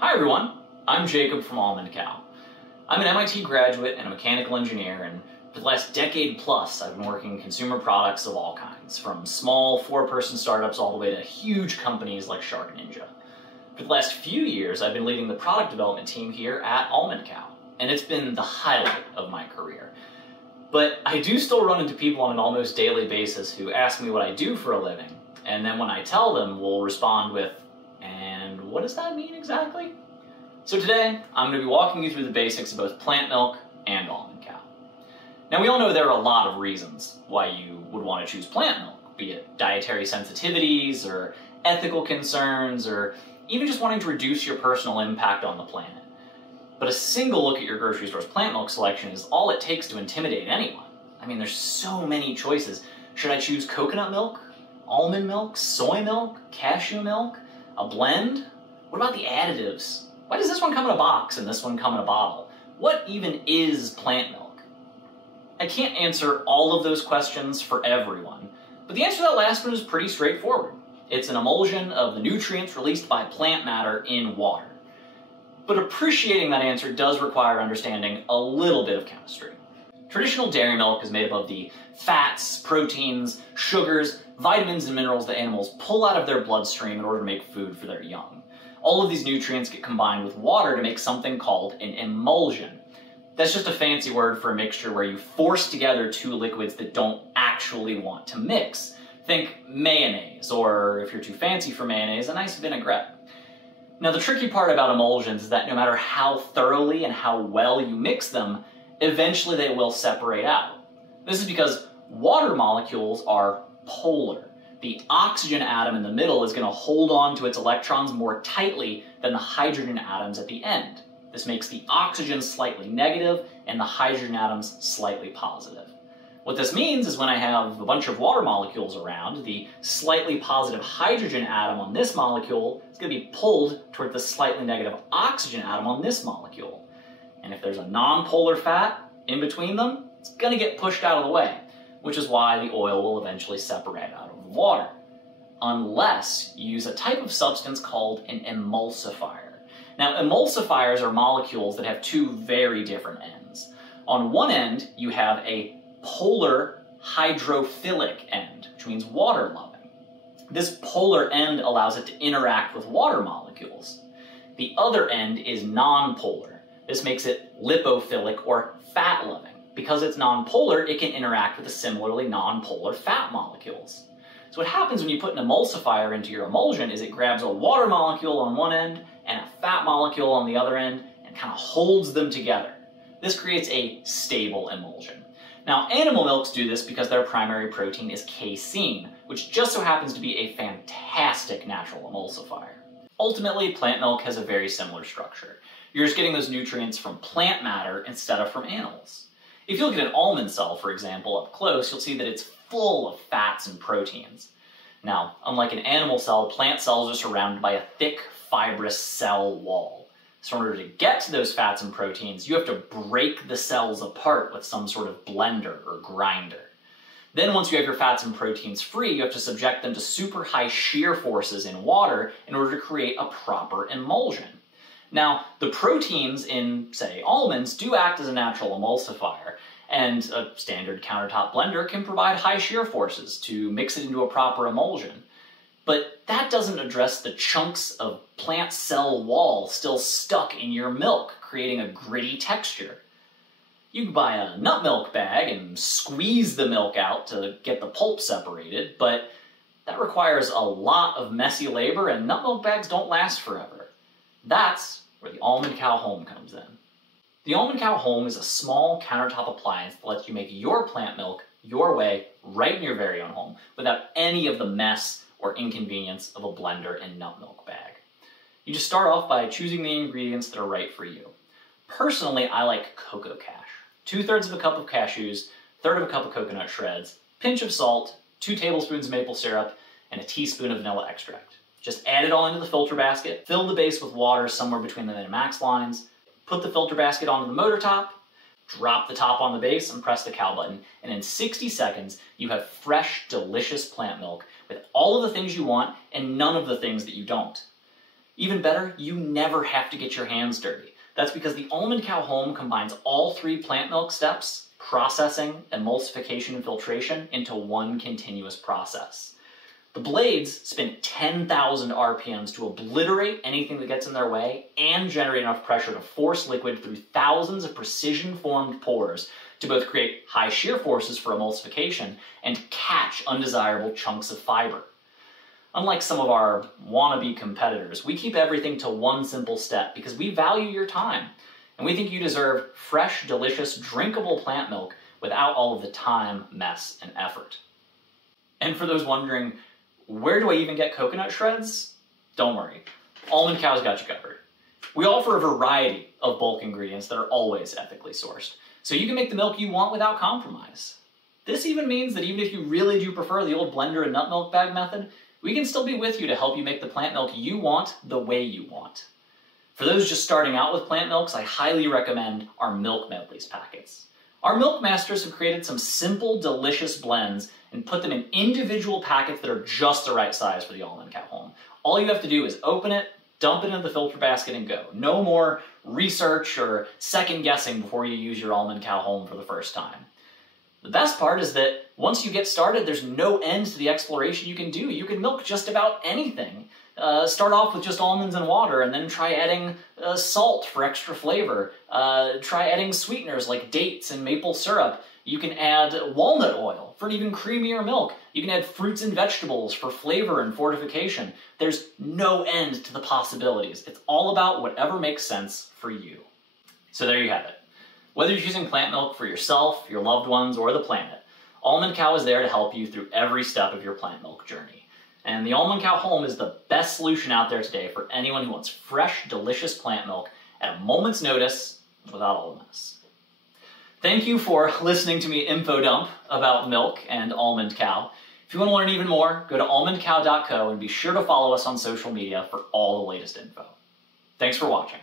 Hi everyone, I'm Jacob from Almond Cow. I'm an MIT graduate and a mechanical engineer, and for the last decade plus I've been working in consumer products of all kinds, from small 4-person startups all the way to huge companies like Shark Ninja. For the last few years I've been leading the product development team here at Almond Cow, and it's been the highlight of my career. But I do still run into people on an almost daily basis who ask me what I do for a living, and then when I tell them, will respond with, "And what does that mean exactly?" So today, I'm going to be walking you through the basics of both plant milk and almond cow. Now we all know there are a lot of reasons why you would want to choose plant milk, be it dietary sensitivities, or ethical concerns, or even just wanting to reduce your personal impact on the planet. But a single look at your grocery store's plant milk selection is all it takes to intimidate anyone. I mean, there's so many choices. Should I choose coconut milk, almond milk, soy milk, cashew milk, a blend? What about the additives? Why does this one come in a box and this one come in a bottle? What even is plant milk? I can't answer all of those questions for everyone, but the answer to that last one is pretty straightforward. It's an emulsion of the nutrients released by plant matter in water. But appreciating that answer does require understanding a little bit of chemistry. Traditional dairy milk is made up of the fats, proteins, sugars, vitamins, and minerals that animals pull out of their bloodstream in order to make food for their young. All of these nutrients get combined with water to make something called an emulsion. That's just a fancy word for a mixture where you force together two liquids that don't actually want to mix. Think mayonnaise, or if you're too fancy for mayonnaise, a nice vinaigrette. Now the tricky part about emulsions is that no matter how thoroughly and how well you mix them, eventually they will separate out. This is because water molecules are polar. The oxygen atom in the middle is going to hold on to its electrons more tightly than the hydrogen atoms at the end. This makes the oxygen slightly negative and the hydrogen atoms slightly positive. What this means is when I have a bunch of water molecules around, the slightly positive hydrogen atom on this molecule is going to be pulled toward the slightly negative oxygen atom on this molecule. And if there's a non-polar fat in between them, it's going to get pushed out of the way, which is why the oil will eventually separate out of the water, unless you use a type of substance called an emulsifier. Now, emulsifiers are molecules that have two very different ends. On one end, you have a polar hydrophilic end, which means water-loving. This polar end allows it to interact with water molecules. The other end is non-polar. This makes it lipophilic or fat-loving. Because it's non-polar, it can interact with the similarly non-polar fat molecules. So what happens when you put an emulsifier into your emulsion is it grabs a water molecule on one end and a fat molecule on the other end and kind of holds them together. This creates a stable emulsion. Now, animal milks do this because their primary protein is casein, which just so happens to be a fantastic natural emulsifier. Ultimately, plant milk has a very similar structure. You're just getting those nutrients from plant matter instead of from animals. If you look at an almond cell, for example, up close, you'll see that it's full of fats and proteins. Now, unlike an animal cell, plant cells are surrounded by a thick, fibrous cell wall. So in order to get to those fats and proteins, you have to break the cells apart with some sort of blender or grinder. Then once you have your fats and proteins free, you have to subject them to super high shear forces in water in order to create a proper emulsion. Now, the proteins in, say, almonds do act as a natural emulsifier, and a standard countertop blender can provide high shear forces to mix it into a proper emulsion. But that doesn't address the chunks of plant cell wall still stuck in your milk, creating a gritty texture. You can buy a nut milk bag and squeeze the milk out to get the pulp separated, but that requires a lot of messy labor, and nut milk bags don't last forever. That's where the Almond Cow Home comes in. The Almond Cow Home is a small countertop appliance that lets you make your plant milk your way right in your very own home without any of the mess or inconvenience of a blender and nut milk bag. You just start off by choosing the ingredients that are right for you. Personally, I like CocoCash. 2/3 of a cup of cashews, 1/3 of a cup of coconut shreds, pinch of salt, 2 tablespoons of maple syrup, and a teaspoon of vanilla extract. Just add it all into the filter basket, fill the base with water somewhere between the min and max lines, put the filter basket onto the motor top, drop the top on the base, and press the cow button, and in 60 seconds, you have fresh, delicious plant milk with all of the things you want and none of the things that you don't. Even better, you never have to get your hands dirty. That's because the Almond Cow Home combines all 3 plant milk steps, processing, emulsification, and filtration, into one continuous process. The blades spin 10,000 RPMs to obliterate anything that gets in their way and generate enough pressure to force liquid through thousands of precision-formed pores to both create high shear forces for emulsification and catch undesirable chunks of fiber. Unlike some of our wannabe competitors, we keep everything to one simple step because we value your time, and we think you deserve fresh, delicious, drinkable plant milk without all of the time, mess, and effort. And for those wondering, where do I even get coconut shreds? Don't worry, Almond Cow's got you covered. We offer a variety of bulk ingredients that are always ethically sourced, so you can make the milk you want without compromise. This even means that even if you really do prefer the old blender and nut milk bag method, we can still be with you to help you make the plant milk you want the way you want. For those just starting out with plant milks, I highly recommend our Milk Medleys packets. Our milk masters have created some simple, delicious blends and put them in individual packets that are just the right size for the Almond Cow Home. All you have to do is open it, dump it into the filter basket, and go. No more research or second guessing before you use your Almond Cow Home for the first time. The best part is that once you get started, there's no end to the exploration you can do. You can milk just about anything. Start off with just almonds and water, and then try adding salt for extra flavor. Try adding sweeteners like dates and maple syrup. You can add walnut oil for an even creamier milk. You can add fruits and vegetables for flavor and fortification. There's no end to the possibilities. It's all about whatever makes sense for you. So there you have it. Whether you're choosing plant milk for yourself, your loved ones, or the planet, Almond Cow is there to help you through every step of your plant milk journey. And the Almond Cow Home is the best solution out there today for anyone who wants fresh, delicious plant milk at a moment's notice without all the mess. Thank you for listening to me info dump about milk and Almond Cow. If you want to learn even more, go to almondcow.co and be sure to follow us on social media for all the latest info. Thanks for watching.